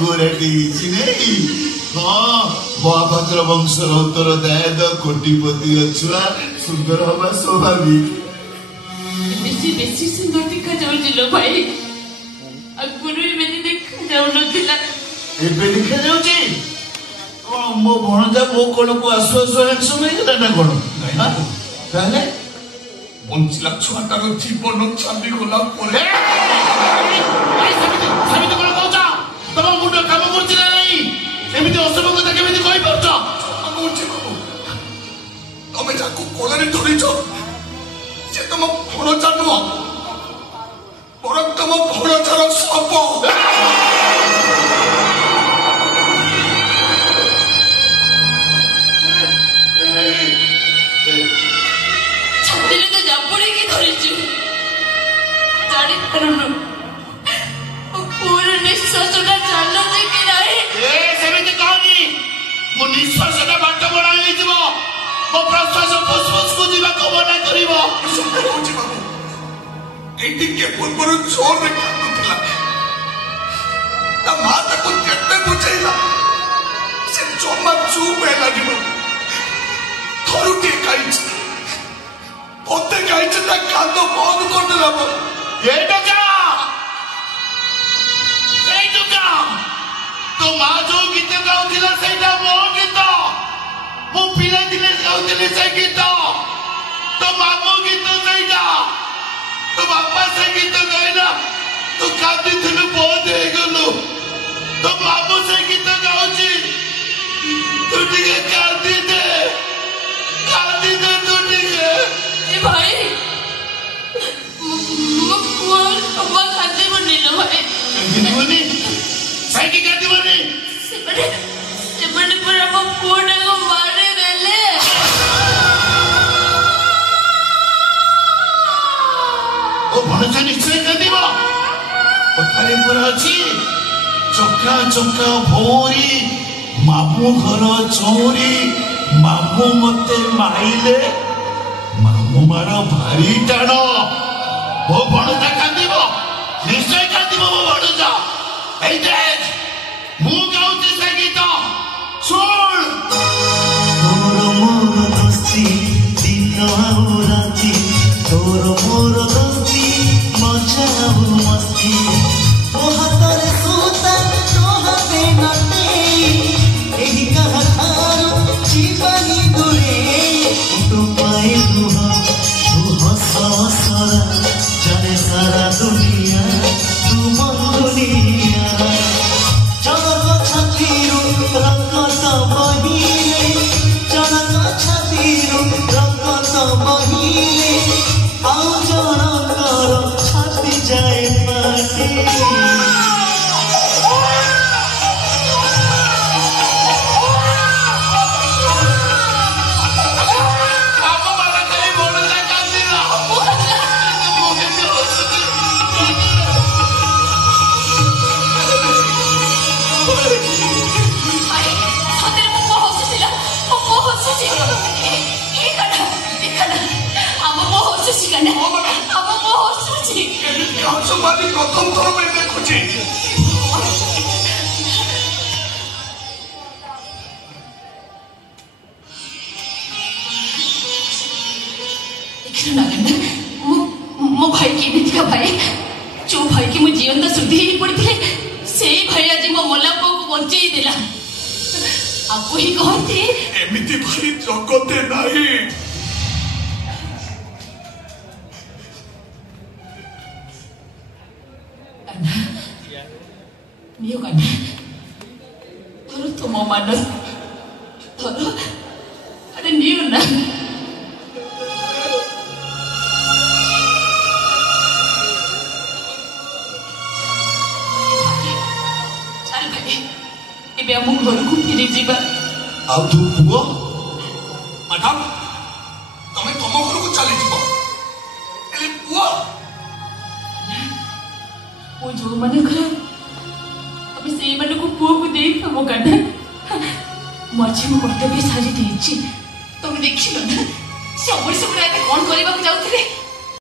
गोराटी नहीं हाँ महाभद्र वंशर उत्तरदाय कोटिपति छुआ सुंदर हवा स्वाभाविक बेसी बेसी सुंदर देखा जाउछि लो भाई अगुरु एबे देखा जाउ नथिला एबे देखा जाउछि मो भणजा मो कोन को आसु आसु हैंडसम हे गला ना कोन हां ताले बंचिला छुआटार जीवन छाबी गला परे समिति कोन कहता तम मुंड काम करछि ना नहीं एमिति असम কথা केमिति कहि परछ मुंची को तमे जाको कोलरे धरिछो से तम भणजा नु परम तम भणजार सप निश्वासटा बाट बड़ा मो प्रश्वास फुसफुस को जीवा को मना करिवो एटी के पूर्व जोर रे काटुला ता माता को केते बुझैला से जोमा चुप हे लागिनो थरुटी काइछ ओते काइछ ता कांदो बंद कर देला एटा का तो माँ जो गीत गाउथिला सेटा मो गीत मो पिला दिने गाउथिले से गीत तो मामो गीत सेटा तो बापा से गीत गाइला तो कांदी थनु बहुत हे गलो तो मामो से गीत गाउची तू ठीक कांदी दे तू ठीक ए भाई मो कोन अब खाते बने लो भाई किनी साइकी काटी बने सेपटे पर अब कोड को मारे देले ओ भणजा निश्चय कर दिबो पथारे पर अछि चक्का चक्का भोरी मामू घर चौरी मामू मते माइले मामू मारो भारी टाणो ओ भणजा कांदिबो निश्चय कांदिबो ओ भणजा ए देख मु गाउछि से गीत सुन तोर मोर दोस्ती दिन आउ राती तोर मोर दोस्ती मजा आउ मस्ती ओ हातरे सूता तो हाते नते एही कहा थारो जीवनी दुरे तो पाए दुह तू हस हसरा जाने सारा दुनिया तू मन दुनिया प्रथम थर में देखुची मो भाई की बिटिया भाई जो भाई की मु जीवन सुधी पड़े से भाई आज मो मला को बंचई देला आपको ही कहते एमिति भाई जगते नहीं Mio kan, baru tuh mau mana, baru ada new na. Cari lagi, ibu yang mau baru kupiri jiba. Auto buah, madam, kamu kamu baru ku cari jiba. Ini buah, mau jual mana kan? से मन को पुओ को देख हम करना मर्जी मो कर्तव्य सारी देछि तुम देखिलो ना सब सब रात कौन करबा को जाउथले